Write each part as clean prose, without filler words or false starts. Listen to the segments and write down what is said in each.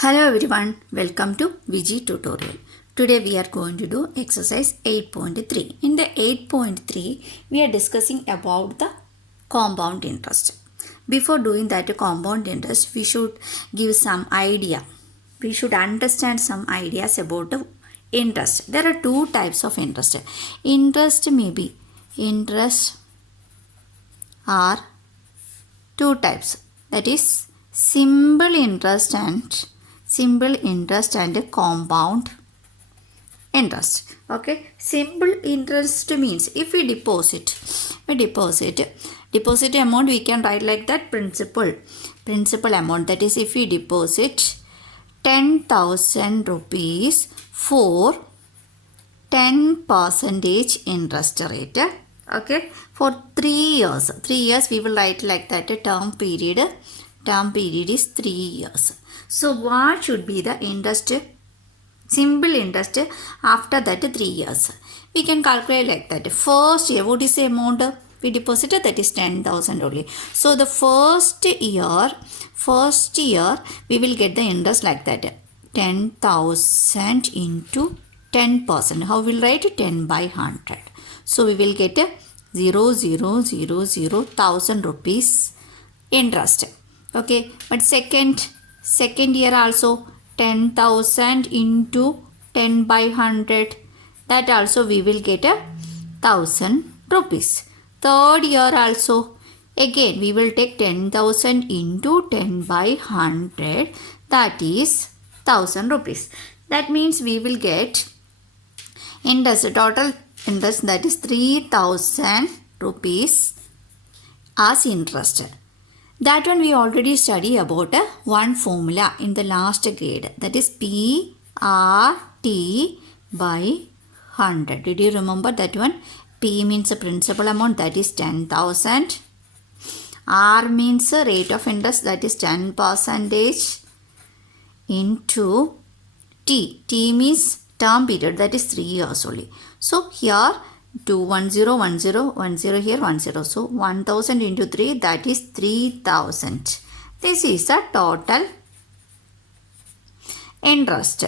Hello everyone, welcome to VG tutorial. Today we are going to do exercise 8.3. In the 8.3, we are discussing about the compound interest. Before doing that compound interest, we should give some idea. We should understand some ideas about the interest. There are two types of interest. Interest may be interest are two types. That is simple interest and compound interest. Okay, simple interest means if we deposit amount, we can write like that principal amount. That is, if we deposit 10,000 rupees for 10% interest rate. Okay, for 3 years we will write like that. Term period is 3 years. So what should be the interest, simple interest after that 3 years? We can calculate like that. First year, what is the amount we deposited? That is 10,000 only. So the first year we will get the interest like that. 10,000 into 10%. How will write? 10 by 100. So we will get 0,000 rupees interest. Okay, but second year also 10,000 into 10 by 100. That also we will get 1,000 rupees. Third year also again we will take 10,000 into 10 by 100. That is 1,000 rupees. That means we will get interest, total interest, that is 3,000 rupees as interest. That one we already studied about one formula in the last grade. That is PRT by 100. Did you remember that one? P means a principal amount, that is 10,000. R means a rate of interest, that is 10% into T. T means term period, that is 3 years only. So here 2 1 0 1 0 1 0 here 1 0. So 1,000 into 3, that is 3,000. This is the total interest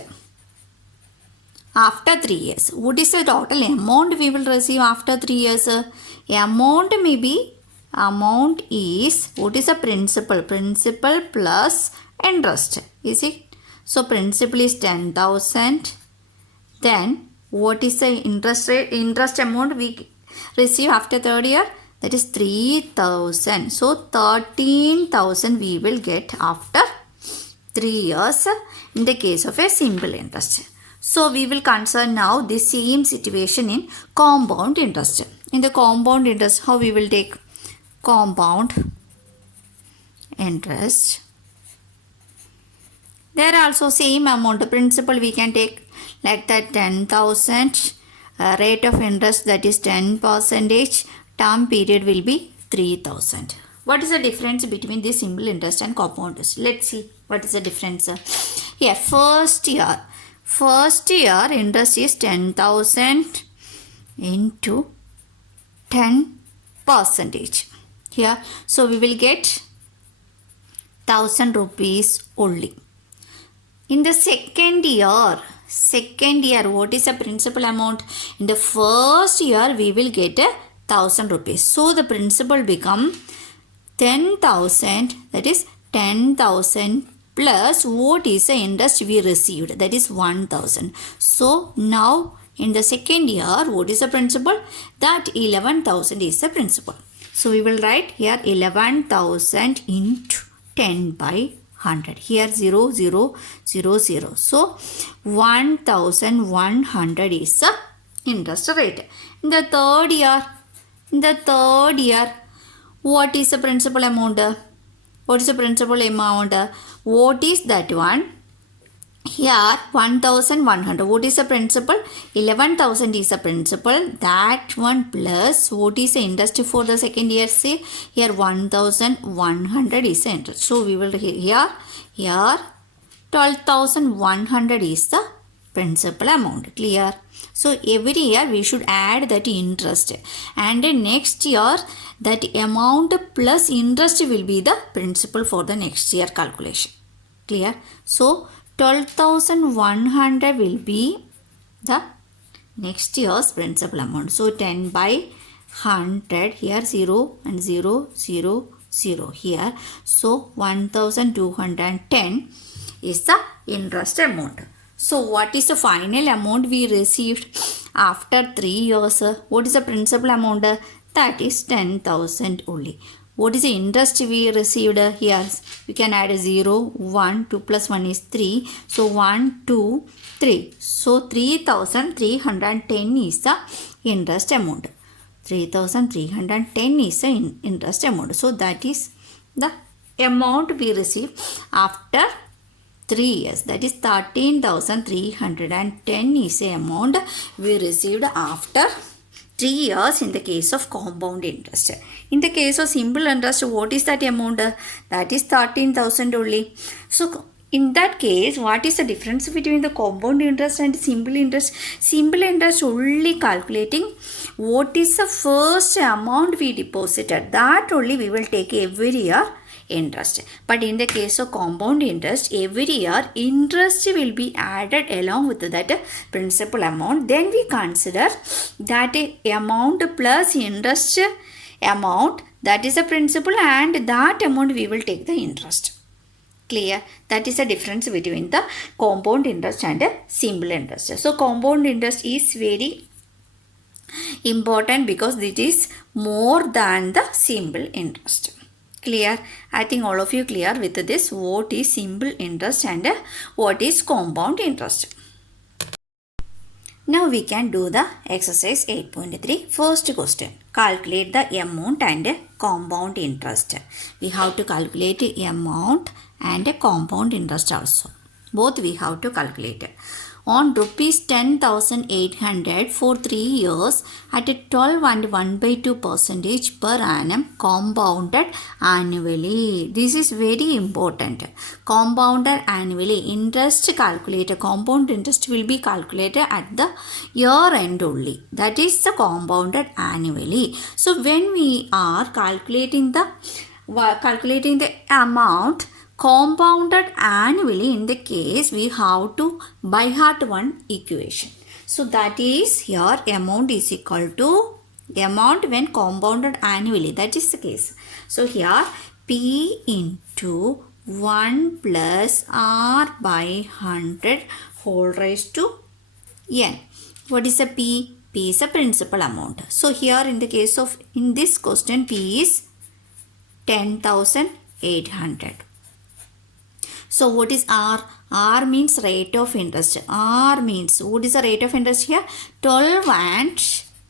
after 3 years. What is the total amount we will receive after 3 years? Amount is, what is the principal? Principal plus interest. Is it? So principal is 10,000. Then what is the interest amount we receive after third year? That is 3,000. So 13,000 we will get after 3 years in the case of a simple interest. So we will consider now the same situation in compound interest. In the compound interest, how we will take compound interest? There also same amount of principal we can take like that 10,000, rate of interest, that is 10%, term period will be 3,000. What is the difference between this simple interest and compound interest? Let's see what is the difference. Here first year interest is 10,000 into 10%. Here, so we will get 1,000 rupees only. In the second year, what is the principal amount? In the first year, we will get 1,000 rupees. So the principal become 10,000. That is 10,000 plus what is the interest we received? That is 1,000. So now in the second year, what is the principal? That 11,000 is the principal. So we will write here 11,000 into 10 by 100. Here 0 0 0 0. So 1,100 is the interest rate. In the third year, what is the principal amount? What is the principal amount? What is that one? Here 1,100. What is the principal? 11,000 is the principal. That one plus what is the interest for the second year? Say here 1,100 is the interest. So we will here 12,100 is the principal amount. Clear? So every year we should add that interest, and next year that amount plus interest will be the principal for the next year calculation. Clear? So 12,100 will be the next year's principal amount. So 10 by 100 here 0 and 0 0 0 here. So 1210 is the interest amount. So what is the final amount we received after 3 years? What is the principal amount? That is 10,000 only. What is the interest we received here? We can add a 0, 1, 2 plus 1 is 3. So 1, 2, 3. So 3,310 is the interest amount. 3,310 is the interest amount. So that is the amount we receive after 3 years. That is 13,310 is the amount we received after 3 years in the case of compound interest. In the case of simple interest, what is that amount? That is 13,000 only. So in that case, what is the difference between the compound interest and simple interest? Simple interest only calculating what is the first amount we deposited. That only we will take every year interest. But in the case of compound interest, every year interest will be added along with that principal amount. Then we consider that amount plus interest amount, that is the principal, and that amount we will take the interest. Clear? That is the difference between the compound interest and simple interest. So compound interest is very important because it is more than the simple interest. Clear? I think all of you clear with this. What is simple interest and what is compound interest? Now we can do the exercise 8.3. First question. Calculate the amount and compound interest. We have to calculate amount and compound interest also. Both we have to calculate. On rupees 10,800 for 3 years at 12 and 1 by 2 percentage per annum compounded annually. This is very important. Compounded annually. Interest calculated. Compound interest will be calculated at the year end only. That is the compounded annually. So when we are calculating the amount compounded annually, in the case we have to by heart one equation. So that is here amount is equal to amount when compounded annually. That is the case. So here P into 1 plus R by 100 whole raised to N. What is the P? P is a principal amount. So here in the case of, in this question, P is 10,800. So what is R? R means rate of interest. R means, what is the rate of interest here? 12 and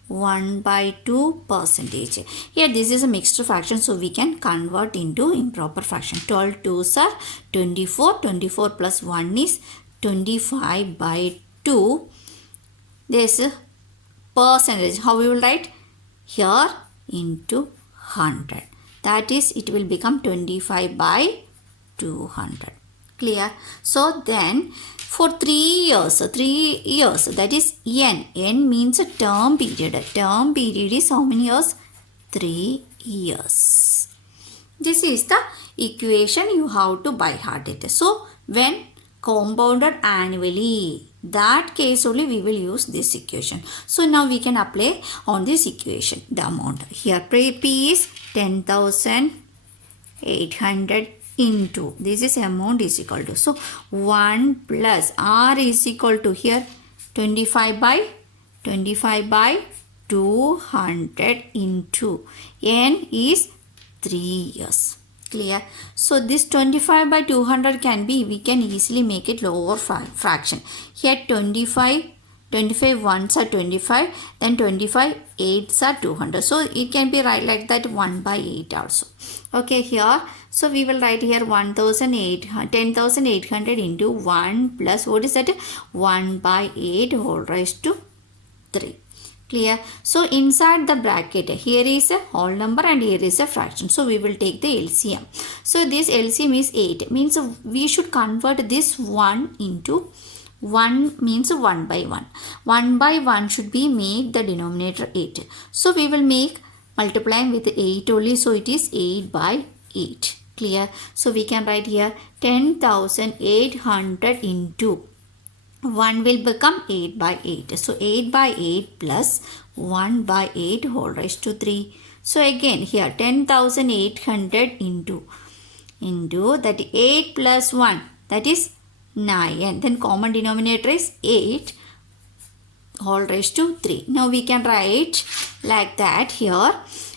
1 by 2 percentage. Here this is a mixed fraction, so we can convert into improper fraction. 12 2s are 24. 24 plus 1 is 25 by 2. This percentage. How we will write? Here into 100. That is, it will become 25 by 200. Clear? So then for 3 years, that is N. N means a term period. Term period is how many years? 3 years. This is the equation you have to by heart it. So when compounded annually, that case only we will use this equation. So now we can apply on this equation the amount. Here P is 10,800 into, this is amount is equal to, so 1 plus R is equal to here 25 by 200 into N is 3 years. Clear? So this 25 by 200 can be, we can easily make it lower fraction. Here 25 ones are 25, then 25 8s are 200. So it can be right like that 1 by 8 also. Okay, here. So we will write here 10,800 into 1 plus, what is that? 1 by 8 whole raised to 3. Clear? So inside the bracket, here is a whole number and here is a fraction. So we will take the LCM. So this LCM is 8. Means we should convert this 1 into 1 means 1 by 1. 1 by 1 should be make the denominator 8. So we will make multiplying with 8 only. So it is 8 by 8. Clear? So we can write here 10,800 into 1 will become 8 by 8. So 8 by 8 plus 1 by 8 whole raised to 3. So again here 10,800 into that 8 plus 1, that is 9. Then common denominator is 8 whole raised to 3. Now we can write like that here.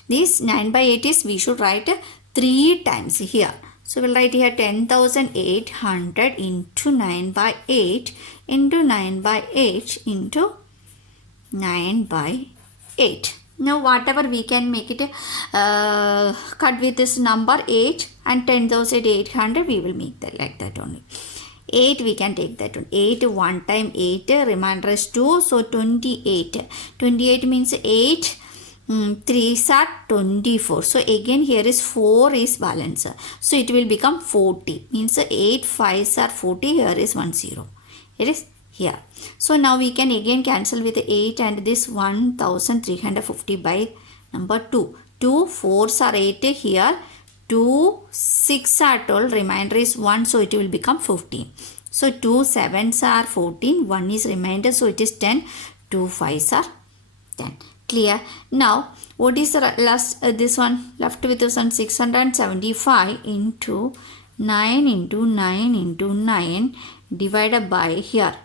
This 9 by 8 is, we should write 3 times here. So we'll write here 10,800 into 9 by 8 into 9 by 8 into 9 by 8. Now whatever we can make it cut with this number 8 and 10,800, we will make that like that only. 8 we can take that one. 8 1 time 8, remainder is 2, so 28. 28 means 8 3s are 24. So again here is 4 is balance. So it will become 40. Means 8 5s are 40. Here is 1 0. It is here. So now we can again cancel with 8 and this 1350 by number 2. 2 4s are 8 here. 2 6 are 12. Remainder is 1. So it will become 15. So 2 7s are 14. 1 is remainder. So it is 10. 2 5s are 10. Clear? Now what is the last this one left with this one? 675 into 9 into 9 into 9 divided by here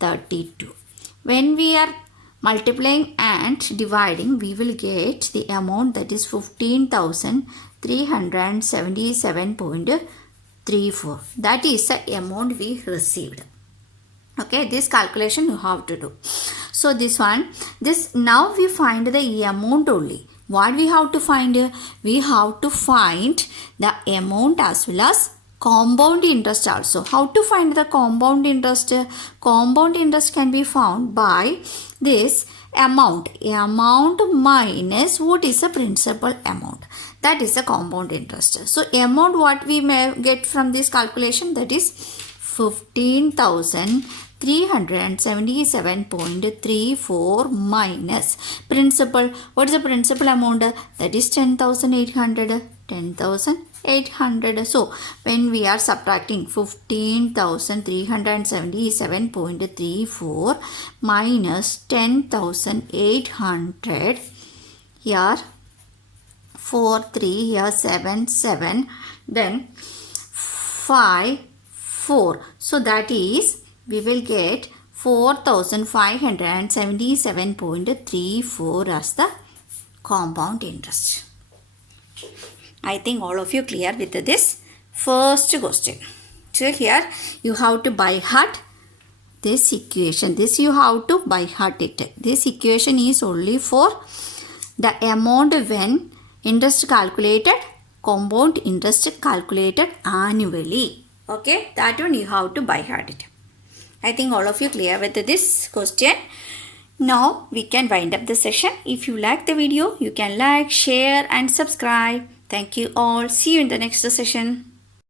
32. When we are multiplying and dividing, we will get the amount, that is 15,377.34. That is the amount we received. Okay, this calculation you have to do. So this one, now we find the amount only. What we have to find? We have to find the amount as well as compound interest also. How to find the compound interest? Compound interest can be found by this amount minus what is the principal amount. That is the compound interest. So amount what we may get from this calculation, that is 15,377.34 minus principal. What is the principal amount? That is 10,800. 10,800. So when we are subtracting 15,377.34 minus 10,800, here 4 3, here 7 7, then 5 4. So that is, we will get 4,577.34 as the compound interest. I think all of you clear with this first question. So here you have to by heart this equation. This you have to by heart it. This equation is only for the amount when interest calculated, compound interest calculated annually. Okay, that one you have to by heart it. I think all of you clear with this question. Now we can wind up the session. If you like the video, you can like, share and subscribe. Thank you all. See you in the next session.